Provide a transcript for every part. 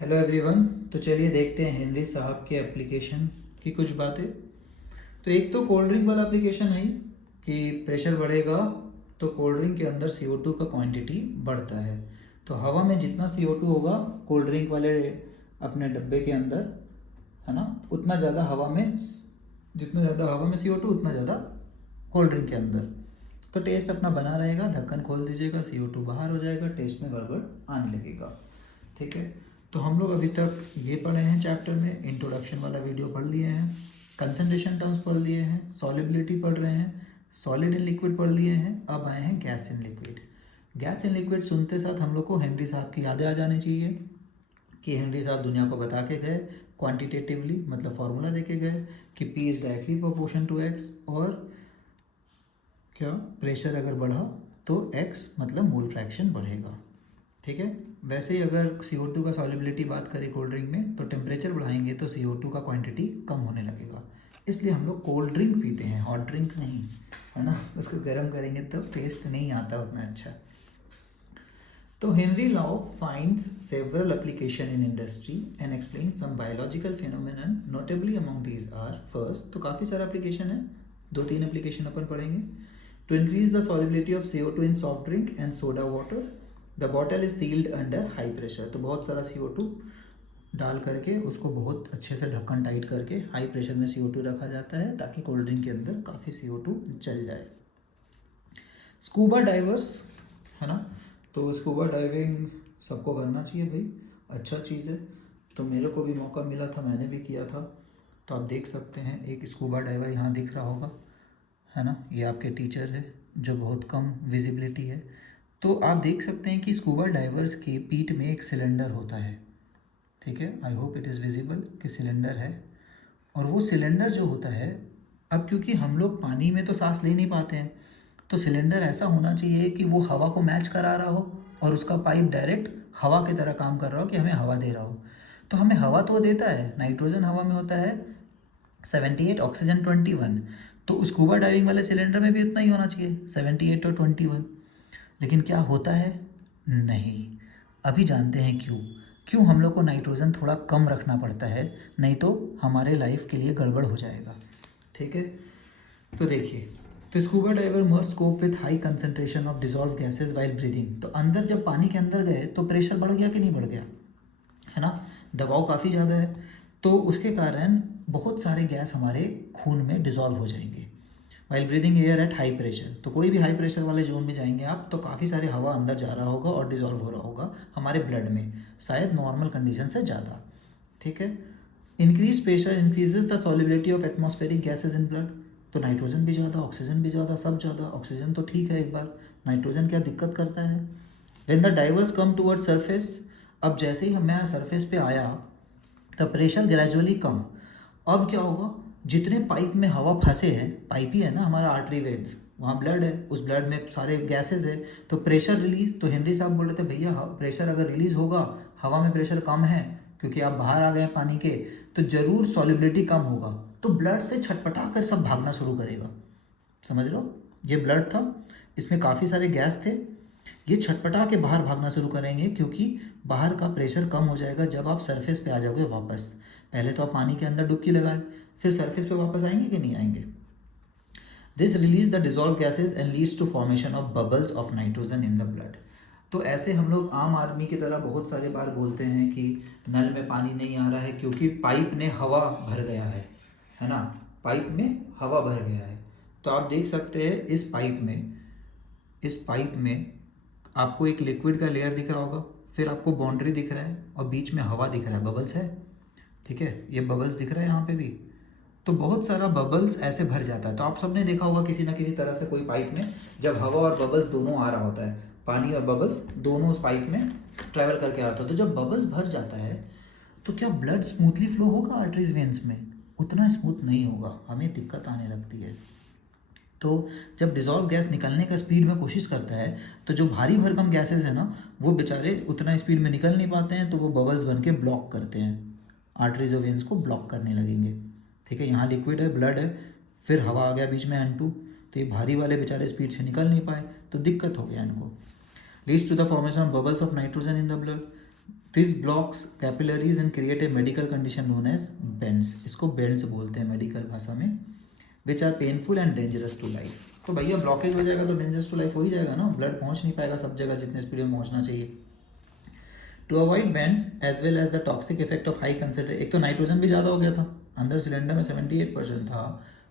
Hello everyone. तो चलिए देखते हैं हेनरी साहब के एप्लीकेशन की कुछ बातें। तो एक तो कोल्ड ड्रिंक वाला एप्लीकेशन है कि प्रेशर बढ़ेगा तो कोल्ड ड्रिंक के अंदर CO2 का क्वांटिटी बढ़ता है। तो हवा में जितना CO2 होगा कोल्ड ड्रिंक वाले अपने डब्बे के अंदर, है ना, उतना ज़्यादा हवा में, जितना ज़्यादा हवा में CO2 उतना ज़्यादा कोल्ड ड्रिंक के अंदर। तो टेस्ट अपना बना रहेगा, ढक्कन खोल दीजिएगा, CO2 बाहर हो जाएगा, टेस्ट में गड़बड़ आने लगेगा। ठीक है। तो हम लोग अभी तक ये पढ़े हैं चैप्टर में, इंट्रोडक्शन वाला वीडियो पढ़ लिए हैं, कंसंट्रेशन टर्म्स पढ़ लिए हैं, सॉलिबिलिटी पढ़ रहे हैं, सॉलिड इन लिक्विड पढ़ लिए हैं, अब आए हैं gas in liquid. Gas in liquid सुनते साथ हम लोग को हेनरी साहब की यादें आ जानी चाहिए कि हेनरी साहब दुनिया को बता के गए क्वांटिटेटिवली, मतलब फॉर्मूला दे के गए कि P is directly proportion to X, और क्या प्रेशर अगर बढ़ा तो X मतलब मोल फ्रैक्शन बढ़ेगा। ठीक है। वैसे ही अगर CO2 का सॉलिबिलिटी बात करें कोल्ड ड्रिंक में, तो टेम्परेचर बढ़ाएंगे तो CO2 का क्वांटिटी कम होने लगेगा। इसलिए हम लोग कोल्ड ड्रिंक पीते हैं, हॉट ड्रिंक नहीं, है ना। उसको गर्म करेंगे तो टेस्ट नहीं आता उतना अच्छा। तो Henry law finds several application in industry and explain some biological phenomenon, notably among these are first, तो काफ़ी सारा एप्लीकेशन है, 2-3 एप्लीकेशन अपन पढ़ेंगे। To increase the solubility of CO2 in soft drink and soda water, the bottle is sealed under high pressure. तो बहुत सारा CO2 डाल करके उसको बहुत अच्छे से ढक्कन टाइट करके हाई प्रेशर में CO2 रखा जाता है ताकि कोल्ड ड्रिंक के अंदर काफ़ी CO2 चल जाए। स्कूबा डाइवर्स, है ना, तो स्कूबा डाइविंग सबको करना चाहिए भाई, अच्छा चीज़ है। तो मेरे को भी मौका मिला था, मैंने भी किया था। तो आप देख सकते हैं एक स्कूबा डाइवर यहाँ दिख रहा होगा, है ना, ये आपके टीचर है जो बहुत कम विजिबिलिटी है। तो आप देख सकते हैं कि स्कूबा डाइवर्स के पीठ में एक सिलेंडर होता है। ठीक है, I hope it is visible कि सिलेंडर है। और वो सिलेंडर जो होता है, अब क्योंकि हम लोग पानी में तो सांस ले नहीं पाते हैं, तो सिलेंडर ऐसा होना चाहिए कि वो हवा को मैच करा रहा हो और उसका पाइप डायरेक्ट हवा की तरह काम कर रहा हो कि हमें हवा दे रहा हो। तो हमें हवा तो देता है, नाइट्रोजन हवा में होता है 78, ऑक्सीजन 21। तो स्कूबा डाइविंग वाले सिलेंडर में भी उतना ही होना चाहिए, 78 और 21। लेकिन क्या होता है? नहीं। अभी जानते हैं क्यों। क्यों हम लोग को नाइट्रोजन थोड़ा कम रखना पड़ता है, नहीं तो हमारे लाइफ के लिए गड़बड़ हो जाएगा। ठीक है। तो देखिए, तो scuba diver must cope with high concentration of dissolve gases while breathing. तो अंदर जब पानी के अंदर गए तो प्रेशर बढ़ गया कि नहीं बढ़ गया, है ना, दबाव काफ़ी ज़्यादा है। तो उसके कारण बहुत सारे गैस हमारे खून में डिजॉल्व हो जाएंगे while breathing air at high pressure. तो कोई भी हाई प्रेशर वाले जोन में जाएंगे आप तो काफ़ी सारे हवा अंदर जा रहा होगा और डिजॉल्व हो रहा होगा हमारे ब्लड में, शायद नॉर्मल कंडीशन से ज़्यादा। ठीक है। Increase pressure increases the solubility of atmospheric gases in blood. तो नाइट्रोजन भी ज़्यादा, ऑक्सीजन भी ज़्यादा, सब ज़्यादा। ऑक्सीजन तो ठीक है एक बार, नाइट्रोजन क्या दिक्कत करता है। When the diverse come toward surface, अब जैसे ही मैं सरफेस पे आया तब प्रेशर ग्रेजुअली कम। अब क्या होगा, जितने पाइप में हवा फंसे हैं, पाइप ही है ना हमारा आर्टरी वेन्स, वहाँ ब्लड है, उस ब्लड में सारे गैसेज है, तो प्रेशर रिलीज। तो हेनरी साहब बोल रहे थे भैया प्रेशर अगर रिलीज होगा, हवा में प्रेशर कम है क्योंकि आप बाहर आ गए हैं पानी के, तो ज़रूर सॉलिबिलिटी कम होगा, तो ब्लड से छटपटा कर सब भागना शुरू करेगा। समझ लो, ये ब्लड था, इसमें काफ़ी सारे गैस थे, ये छटपटा के बाहर भागना शुरू करेंगे क्योंकि बाहर का प्रेशर कम हो जाएगा जब आप सरफेस पे आ जाओगे वापस। पहले तो आप पानी के अंदर डुबकी लगाए, फिर सरफेस पे वापस आएंगे कि नहीं आएंगे। This release the dissolve gases and leads to formation of bubbles of nitrogen in the blood. तो ऐसे हम लोग आम आदमी की तरह बहुत सारे बार बोलते हैं कि नल में पानी नहीं आ रहा है क्योंकि पाइप ने हवा भर गया है ना, पाइप में हवा भर गया है। तो आप देख सकते हैं इस पाइप में आपको एक लिक्विड का लेयर दिख रहा होगा, फिर आपको बाउंड्री दिख रहा है और बीच में हवा दिख रहा है, बबल्स है। ठीक है, ये बबल्स दिख रहा है यहाँ पे भी। तो बहुत सारा बबल्स ऐसे भर जाता है। तो आप सबने देखा होगा किसी ना किसी तरह से कोई पाइप में जब हवा और बबल्स दोनों आ रहा होता है, पानी और बबल्स दोनों उस पाइप में ट्रैवल करके आ रहा होता है। तो जब बबल्स भर जाता है तो क्या ब्लड स्मूथली फ्लो होगा आर्टरीज वेन्स में? उतना स्मूथ नहीं होगा, हमें दिक्कत आने लगती है। तो जब डिज़ोल्व गैस निकलने का स्पीड में कोशिश करता है तो जो भारी भरकम गैसेस है ना, वो बेचारे उतना स्पीड में निकल नहीं पाते हैं, तो वो बबल्स बन के ब्लॉक करते हैं, आर्टरीज और वेन्स को ब्लॉक करने लगेंगे। ठीक है, यहाँ लिक्विड है, ब्लड है, फिर हवा आ गया बीच में N2, तो ये भारी वाले बेचारे स्पीड से निकल नहीं पाए तो दिक्कत हो गया इनको। Leads to the formation of bubbles of nitrogen in the blood. This blocks capillaries and create a medical condition known as bends, इसको बेंड्स बोलते हैं मेडिकल भाषा में, which are painful and dangerous to life. तो भैया blockage हो जाएगा तो डेंजरस टू लाइफ हो ही जाएगा ना, ब्लड पहुंच नहीं पाएगा सब जगह जितने स्पीड में पहुंचना चाहिए। To avoid bends as well as the toxic effect of high concentrate, एक तो नाइट्रोजन भी ज़्यादा हो गया था अंदर, सिलेंडर में 78% था,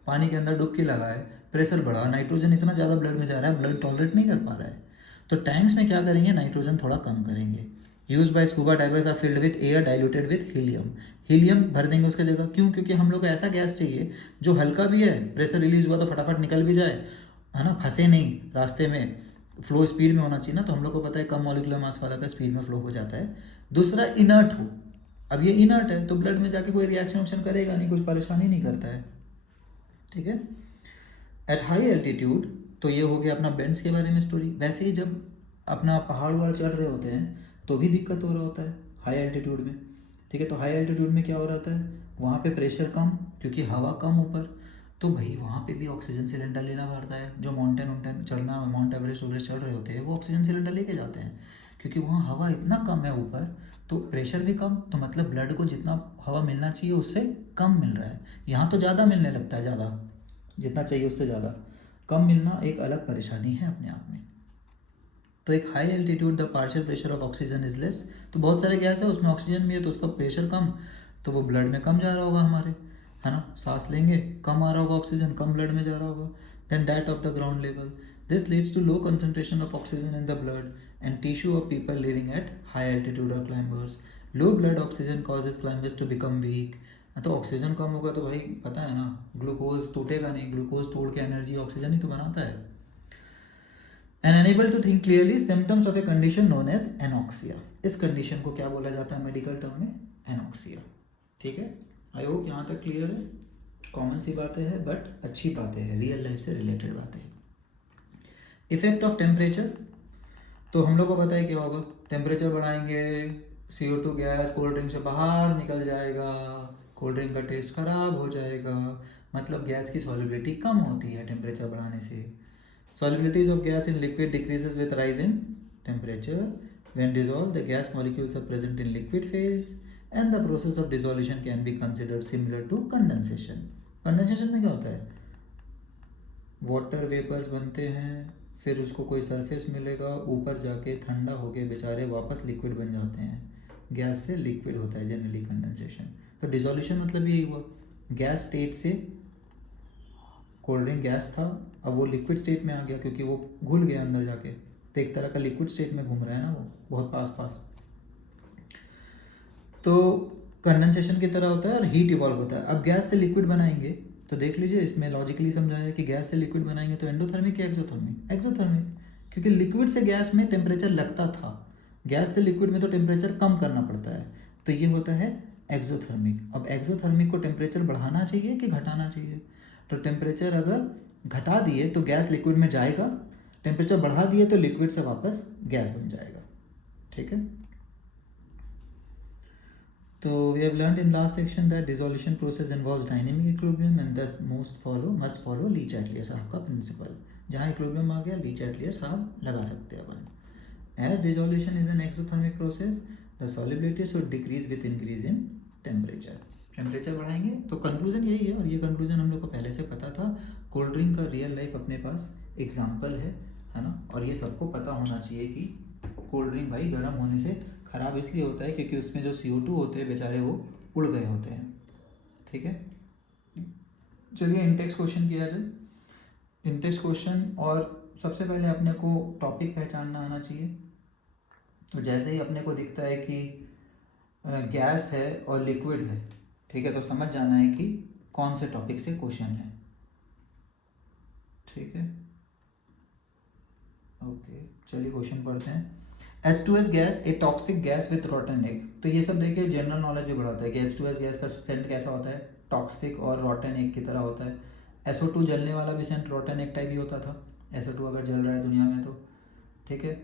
पानी के अंदर डुबकी लगाए, प्रेशर बढ़ा, नाइट्रोजन इतना ज़्यादा ब्लड में जा रहा है, ब्लड टॉलरेट नहीं कर पा रहा है। तो टैंक्स में क्या करेंगे, नाइट्रोजन थोड़ा कम करेंगे। Used by scuba divers are filled with air diluted with helium, helium भर देंगे उसके जगह। क्यों? क्योंकि हम लोग को ऐसा गैस चाहिए जो हल्का भी है, प्रेशर रिलीज हुआ तो फटाफट निकल भी जाए, है ना, फंसे नहीं रास्ते में, फ्लो स्पीड में होना चाहिए ना। तो हम लोग को पता है कम मॉलिक्यूलर मास वाला का स्पीड में फ्लो हो जाता है। दूसरा इनर्ट हो, अब ये इनर्ट है तो ब्लड में जाके कोई रिएक्शन उक्शन करेगा नहीं, कुछ परेशानी नहीं करता है, ठीक है। एट हाई एल्टीट्यूड, तो ये हो गया अपना बेंड्स के बारे में स्टोरी। वैसे ही जब अपना पहाड़ वहाड़ चढ़ रहे होते हैं तो भी दिक्कत हो रहा होता है हाई एल्टीट्यूड में, ठीक है। तो हाई एल्टीट्यूड में क्या हो रहा होता है, वहाँ पे प्रेशर कम क्योंकि हवा कम ऊपर, तो भाई वहाँ पे भी ऑक्सीजन सिलेंडर लेना पड़ता है। जो माउंटेन वाउंटेन चढ़ना, माउंट एवरेस्ट वगैरह चढ़ रहे होते हैं वो ऑक्सीजन सिलेंडर लेके जाते हैं, क्योंकि वहाँ हवा इतना कम है ऊपर, तो प्रेशर भी कम, तो मतलब ब्लड को जितना हवा मिलना चाहिए उससे कम मिल रहा है। यहाँ तो ज़्यादा मिलने लगता है, ज़्यादा जितना चाहिए उससे ज़्यादा कम मिलना एक अलग परेशानी है अपने आप में। तो एक high altitude the partial pressure of oxygen is less, तो बहुत सारे गैस है उसमें ऑक्सीजन भी है तो उसका प्रेशर कम, तो वो ब्लड में कम जा रहा होगा हमारे, है ना, सांस लेंगे कम आ रहा होगा ऑक्सीजन, कम ब्लड में जा रहा होगा। Then that of the ground level, this leads to low concentration of oxygen in the blood and tissue of people living at high altitude और climbers. Low blood oxygen causes climbers to become weak, तो oxygen कम होगा तो भाई पता है ना, glucose टूटेगा नहीं, ग्लूकोज तोड़ के एनर्जी ऑक्सीजन ही तो बनाता है। And unable to think clearly, symptoms of a condition known as anoxia, इस कंडीशन को क्या बोला जाता है मेडिकल टर्म में, एनॉक्सिया, ठीक है। आई होप यहाँ तक क्लियर है, कॉमन सी बातें हैं बट अच्छी बातें हैं, रियल लाइफ से रिलेटेड बातें। इफेक्ट ऑफ टेम्परेचर, तो हम लोग को पता है क्या होगा, टेम्परेचर बढ़ाएंगे CO2 गैस कोल्ड ड्रिंक से बाहर निकल जाएगा, कोल्ड ड्रिंक का टेस्ट खराब हो जाएगा, मतलब गैस की सॉल्युबिलिटी कम होती है टेम्परेचर बढ़ाने से। Solubilities of gas in liquid decreases with rise in temperature. When dissolved, the gas molecules are present in liquid phase, and the process of dissolution can be considered similar to condensation. Condensation में क्या होता है, water vapours बनते हैं, फिर उसको कोई surface मिलेगा, ऊपर जाके ठंडा होके बेचारे वापस लिक्विड बन जाते हैं, गैस से लिक्विड होता है जनरली कंडेंसेशन। तो डिसोल्यूशन मतलब यही हुआ, गैस स्टेट से, कोल्ड ड्रिंक गैस था अब वो लिक्विड स्टेट में आ गया क्योंकि वो घुल गया अंदर जाके, तो एक तरह का लिक्विड स्टेट में घूम रहा है ना वो, बहुत पास पास। तो कंडेंसेशन की तरह होता है और हीट इवॉल्व होता है। अब गैस से लिक्विड बनाएंगे तो देख लीजिए इसमें लॉजिकली समझाया कि गैस से लिक्विड बनाएंगे तो एंडोथर्मिक या एक्सोथर्मिक, एक्सोथर्मिक, क्योंकि लिक्विड से गैस में टेम्परेचर लगता था, गैस से लिक्विड में तो टेम्परेचर कम करना पड़ता है, तो ये होता है एक्सोथर्मिक। अब एक्सोथर्मिक को टेम्परेचर बढ़ाना चाहिए कि घटाना चाहिए, तो टेम्परेचर अगर घटा दिए तो गैस लिक्विड में जाएगा, टेम्परेचर बढ़ा दिए तो लिक्विड से वापस गैस बन जाएगा, ठीक है। तो we have learned in last section that dissolution process involves dynamic equilibrium and thus must follow Le Chatelier साहब का प्रिंसिपल। जहाँ इक्विलिब्रियम आ गया ली चैटलियर साहब लगा सकते हैं अपन। As dissolution is an exothermic process, the solubility should decrease with increase in temperature. Temperature बढ़ाएंगे तो कंक्लूजन यही है, और ये कंक्लूजन हम लोग को पहले से पता था। कोल्ड ड्रिंक का रियल लाइफ अपने पास एग्जाम्पल है ना, और ये सबको पता होना चाहिए कि कोल्ड ड्रिंक भाई गर्म होने से ख़राब इसलिए होता है क्योंकि उसमें जो CO2 होते हैं बेचारे वो उड़ गए होते हैं, ठीक है। चलिए इंटेक्स क्वेश्चन किया जाए। इंटेक्स क्वेश्चन, और सबसे पहले अपने को टॉपिक पहचानना आना चाहिए। तो जैसे ही अपने को दिखता है कि गैस है और लिक्विड है, ठीक है, तो समझ जाना है कि कौन से टॉपिक से क्वेश्चन है, ठीक है। ओके चलिए क्वेश्चन पढ़ते हैं। H2S gas a toxic gas with रॉटन egg, तो ये सब देखिए जनरल नॉलेज भी बढ़ाता है कि H2S गैस का सेंट कैसा होता है, टॉक्सिक और रॉटन एग की तरह होता है। SO2 जलने वाला भी सेंट रॉटन एग टाइप ही होता था, SO2 अगर जल रहा है दुनिया में तो, ठीक है।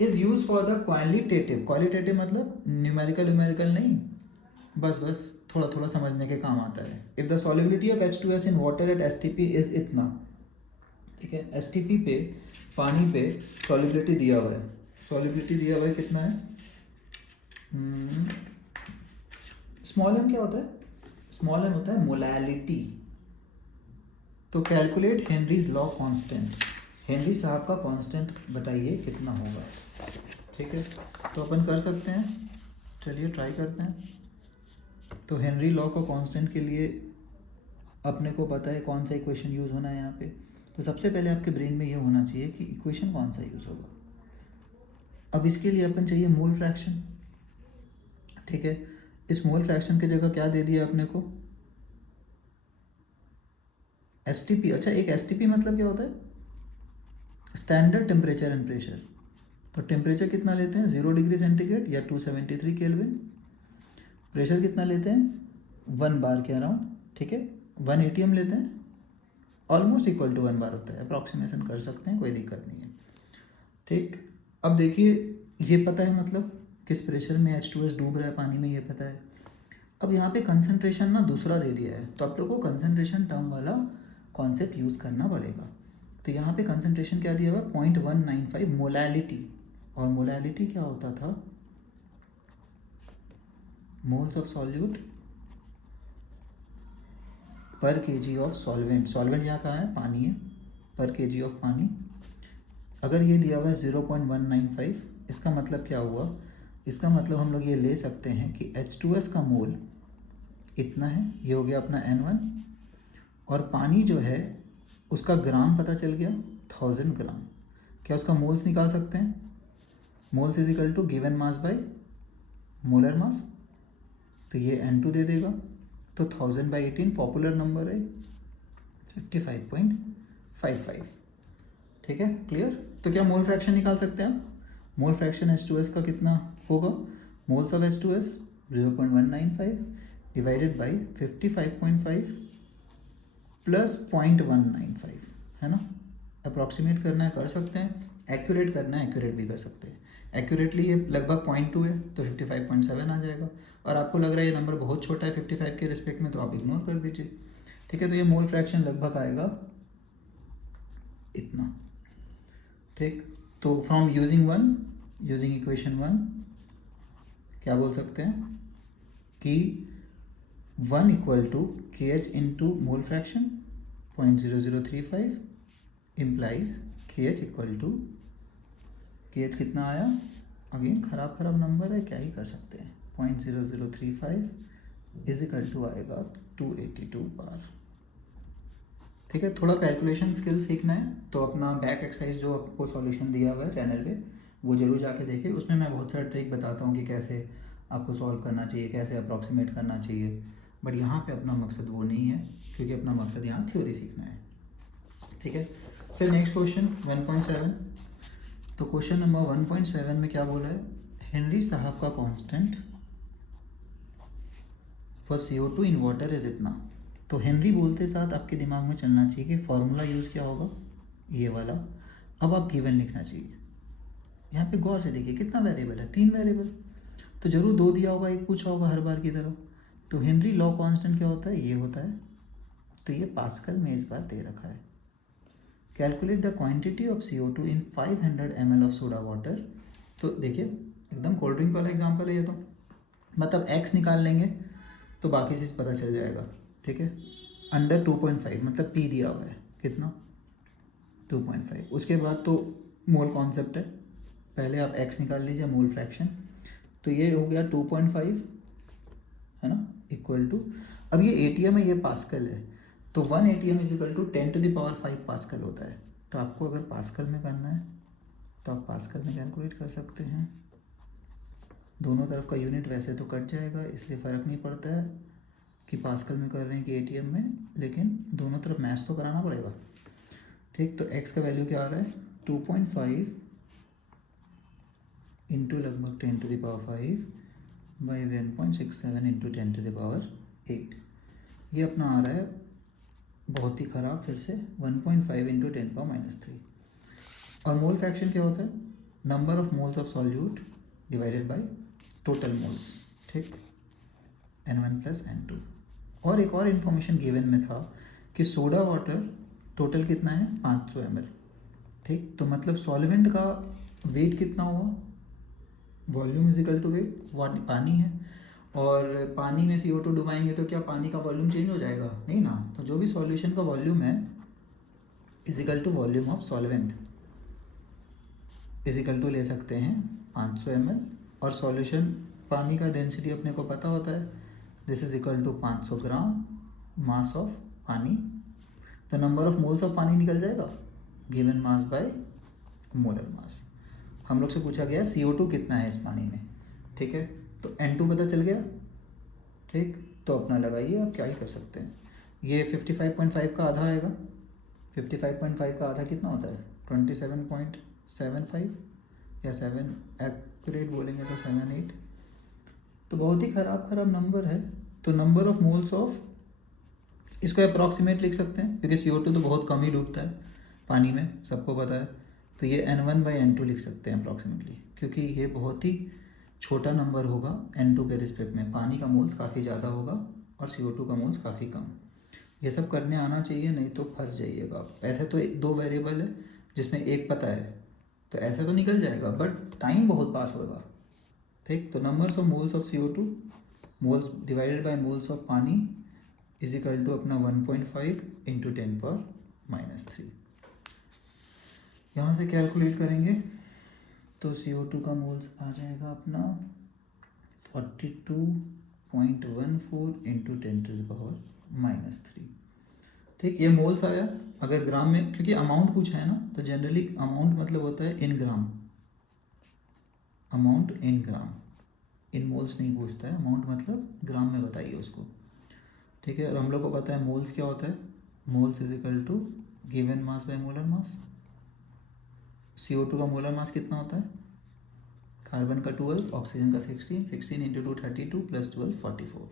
Is use for the qualitative, qualitative मतलब न्यूमेरिकल नहीं, बस थोड़ा थोड़ा समझने के काम आता है। If the solubility of H2S in water at STP is इतना, ठीक है, STP पे पानी पे सॉल्युबिलिटी दिया हुआ है, सॉल्युबिलिटी दिया हुआ है कितना है स्मॉल एम क्या होता है? स्मॉल एम होता है मोलैलिटी। तो calculate Henry's law constant. Henry साहब का कांस्टेंट बताइए कितना होगा। ठीक है, तो अपन कर सकते हैं, चलिए ट्राई करते हैं। तो हेनरी लॉ का कांस्टेंट के लिए अपने को पता है कौन सा इक्वेशन यूज़ होना है यहाँ पे। तो सबसे पहले आपके ब्रेन में ये होना चाहिए कि इक्वेशन कौन सा यूज़ होगा। अब इसके लिए अपन चाहिए मोल फ्रैक्शन। ठीक है, इस मोल फ्रैक्शन की जगह क्या दे दिया अपने को? एसटीपी। अच्छा, एक एसटीपी मतलब क्या होता है? Standard temperature and pressure. तो टेम्परेचर कितना लेते हैं? 0 डिग्री सेंटीग्रेड या 273 केल्विन। प्रेशर कितना लेते हैं? 1 बार के अराउंड। ठीक है, 1 एटीएम लेते हैं, ऑलमोस्ट इक्वल टू 1 बार होता है। अप्रॉक्सीमेशन कर सकते हैं, कोई दिक्कत नहीं है। ठीक, अब देखिए ये पता है मतलब किस प्रेशर में H2S डूब रहा है पानी में, ये पता है। अब यहाँ पे कंसंट्रेशन ना दूसरा दे दिया है, तो आप लोग को कंसंट्रेशन टर्म वाला कॉन्सेप्ट यूज़ करना पड़ेगा। तो यहाँ पे कंसंट्रेशन क्या दिया हुआ है? 0.195 मोलैलिटी। और मोलैलिटी क्या होता था? मोल्स ऑफ सॉल्यूट पर केजी ऑफ सॉल्वेंट। सॉल्वेंट यहाँ कहाँ है? पानी है, पर केजी ऑफ पानी। अगर ये दिया हुआ है 0.195, इसका मतलब क्या हुआ? इसका मतलब हम लोग ये ले सकते हैं कि H2S का मोल इतना है, ये हो गया अपना N1, और पानी जो है उसका ग्राम पता चल गया 1000 ग्राम। क्या उसका मोल्स निकाल सकते हैं? Moles is equal to given mass by molar mass. तो ये N2 दे देगा, तो 1000/18 पॉपुलर नंबर है 55.55। ठीक है, क्लियर? तो क्या मोल फ्रैक्शन निकाल सकते हैं आप? मोल फ्रैक्शन H2S का कितना होगा? Moles of H2S 0.195 divided by 55.5 plus 0.195, है ना। अप्रॉक्सीमेट करना है, कर सकते हैं। एक्यूरेट करना है, एक्यूरेट भी कर सकते हैं। एक्यूरेटली ये लगभग 0.2 है, तो 55.7 आ जाएगा। और आपको लग रहा है ये नंबर बहुत छोटा है 55 के रिस्पेक्ट में, तो आप इग्नोर कर दीजिए। ठीक है, तो ये मोल फ्रैक्शन लगभग आएगा इतना। ठीक, तो फ्रॉम यूजिंग इक्वेशन 1 क्या बोल सकते हैं कि 1 equal to KH into mole fraction 0.0035 implies KH equal to, KH कितना आया? अगेन खराब नंबर है, क्या ही कर सकते हैं। 0.0035 इज इक्वल टू आएगा 282 बार। ठीक है, थोड़ा कैलकुलेशन स्किल सीखना है तो अपना बैक एक्सरसाइज जो आपको सॉल्यूशन दिया हुआ है चैनल पे, वो जरूर जाके देखिए। उसमें मैं बहुत सारा ट्रिक बताता हूँ कि कैसे आपको सॉल्व करना चाहिए, कैसे अप्रॉक्सीमेट करना चाहिए। बट यहाँ पे अपना मकसद वो नहीं है, क्योंकि अपना मकसद यहाँ थ्योरी सीखना है। ठीक है, फिर नेक्स्ट क्वेश्चन 1.7। तो क्वेश्चन नंबर 1.7 में क्या बोला है? हेनरी साहब का constant for CO2 in water is इतना। तो हेनरी बोलते साथ आपके दिमाग में चलना चाहिए कि फॉर्मूला यूज़ क्या होगा, ये वाला। अब आप गिवन लिखना चाहिए। यहाँ पे गौर से देखिए कितना वेरिएबल है, 3 वेरिएबल। तो जरूर 2 दिया होगा, 1 पूछा होगा हर बार की तरह। तो हेनरी लॉ कांस्टेंट क्या होता है? ये होता है। तो ये पास्कल में इस बार दे रखा है। Calculate the quantity of CO2 in 500 ml of soda water. तो देखिए एकदम कोल्ड ड्रिंक वाला एग्जाम्पल है ये। तो मतलब x निकाल लेंगे तो बाकी चीज़ पता चल जाएगा। ठीक है, अंडर 2.5 मतलब P दिया हुआ है कितना? 2.5। उसके बाद तो मोल कॉन्सेप्ट है, पहले आप x निकाल लीजिए, मोल फ्रैक्शन। तो ये हो गया 2.5, है ना, इक्वल टू, अब ये ATM है, ये पास्कल है। तो 1 ATM is equal to 10⁵ pascal होता है। तो आपको अगर पास्कल में करना है तो आप पास्कल में कैलकुलेट कर सकते हैं। दोनों तरफ का यूनिट वैसे तो कट जाएगा, इसलिए फ़र्क नहीं पड़ता है कि पास्कल में कर रहे हैं कि ATM में, लेकिन दोनों तरफ मैच तो कराना पड़ेगा। ठीक, तो x का वैल्यू क्या आ रहा है? 2.5 इंटू लगभग 10⁵ बाई 1.67 इंटू 10⁸8। ये अपना आ रहा है बहुत ही ख़राब, फिर से 1.5 इंटू 10⁻³ और मोल फ्रैक्शन क्या होता है? Number of moles of solute divided by total moles. ठीक, N1 प्लस N2। और एक और इन्फॉर्मेशन गिवन में था कि सोडा वाटर टोटल कितना है? 500 ml। ठीक, तो मतलब सॉल्वेंट का वेट कितना हुआ? Volume is equal to weight, पानी है, और पानी में CO2 डुबाएंगे तो क्या पानी का वॉल्यूम चेंज हो जाएगा? नहीं ना। तो जो भी सॉल्यूशन का वॉल्यूम है is equal to volume of solvent, is equal to ले सकते हैं 500 ml, और सॉल्यूशन पानी का डेंसिटी अपने को पता होता है, this is equal to 500 gram mass of पानी। तो नंबर ऑफ मोल्स ऑफ पानी निकल जाएगा, given mass by molar mass. हम लोग से पूछा गया CO2 कितना है इस पानी में, ठीक है, तो N2 पता चल गया, ठीक, तो अपना लगाइए, आप क्या ही कर सकते हैं। ये 55.5 का आधा आएगा, 55.5 का आधा कितना होता है? 27.75 या 7 एक्यूरेट बोलेंगे तो 7-8, तो बहुत ही ख़राब नंबर है। तो नंबर ऑफ मोल्स ऑफ, इसको अप्रॉक्सीमेट लिख सकते हैं क्योंकि CO2 तो बहुत कम ही डूबता है पानी में, सबको पता है। तो ये N1/N2 लिख सकते हैं अप्रॉक्सीमेटली, क्योंकि ये बहुत ही छोटा नंबर होगा N2 के रिस्पेक्ट में। पानी का मोल्स काफ़ी ज़्यादा होगा और CO2 का मोल्स काफ़ी कम। ये सब करने आना चाहिए, नहीं तो फंस जाइएगा आप। ऐसे तो 2 वेरिएबल है जिसमें एक पता है, तो ऐसे तो निकल जाएगा, बट टाइम बहुत पास होगा, ठीक। तो numbers of moles of CO2 moles divided by moles of पानी इज इक्वल टू अपना 1.5 इंटू 10⁻³ यहाँ से कैलकुलेट करेंगे तो CO2 का मोल्स आ जाएगा अपना 42.14 इंटू 10⁻³ ठीक। ये मोल्स आया। अगर ग्राम में, क्योंकि अमाउंट पूछा है ना, तो जनरली अमाउंट मतलब होता है इन ग्राम, amount in gram, in moles नहीं पूछता है। अमाउंट मतलब ग्राम में बताइए उसको, ठीक है। और हम लोग को पता है मोल्स क्या होता है, moles is equal to given mass by molar mass. CO2 का मोलर मास कितना होता है? कार्बन का 12, ऑक्सीजन का 16, 16 इंटू 2 32 प्लस 12 44।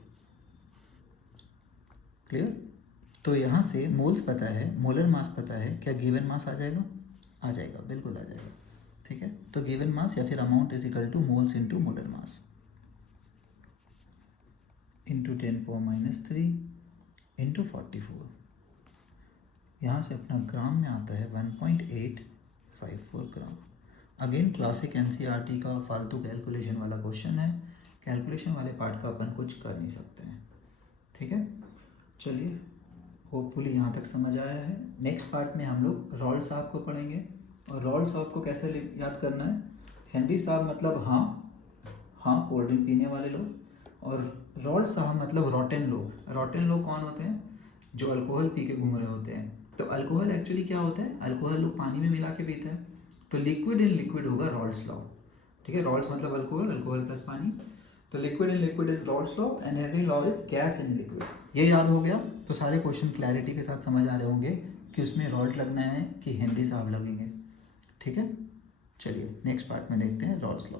क्लियर। तो यहाँ से मोल्स पता है, मोलर मास पता है, क्या गिवन मास आ जाएगा? आ जाएगा, बिल्कुल आ जाएगा, ठीक है। तो गिवन मास या फिर amount is equal two moles into molar mass into 10⁻³ into 44। यहाँ से अपना ग्राम में आता है 1.854 ग्राम। अगेन क्लासिक NCERT का फालतू कैलकुलेशन वाला क्वेश्चन है, कैलकुलेशन वाले पार्ट का अपन कुछ कर नहीं सकते हैं, ठीक है। चलिए, होपफुली यहाँ तक समझ आया है। नेक्स्ट पार्ट में हम लोग रॉल्ड साहब को पढ़ेंगे, और रॉल्ड साहब को कैसे याद करना है। हेनरी साहब मतलब हाँ कोल्ड ड्रिंक पीने वाले लोग, और रॉल्ड साहब मतलब रॉटन लोग। रॉटन लोग कौन होते हैं? जो अल्कोहल पी के घूम रहे होते हैं। तो अल्कोहल एक्चुअली क्या होता है? अल्कोहल लोग पानी में मिला के पीते हैं, तो लिक्विड इन लिक्विड होगा रॉल्ड्स लॉ, ठीक है। रॉल्ड्स मतलब अल्कोहल, अल्कोहल प्लस पानी, तो liquid in liquid is Raoult's law and Henry law is gas in liquid. ये याद हो गया तो सारे क्वेश्चन क्लैरिटी के साथ समझ आ रहे होंगे कि उसमें रॉल्ड लगना है कि हेनरी साहब लगेंगे, ठीक है। चलिए नेक्स्ट पार्ट में देखते हैं रॉल्ड्स लॉ।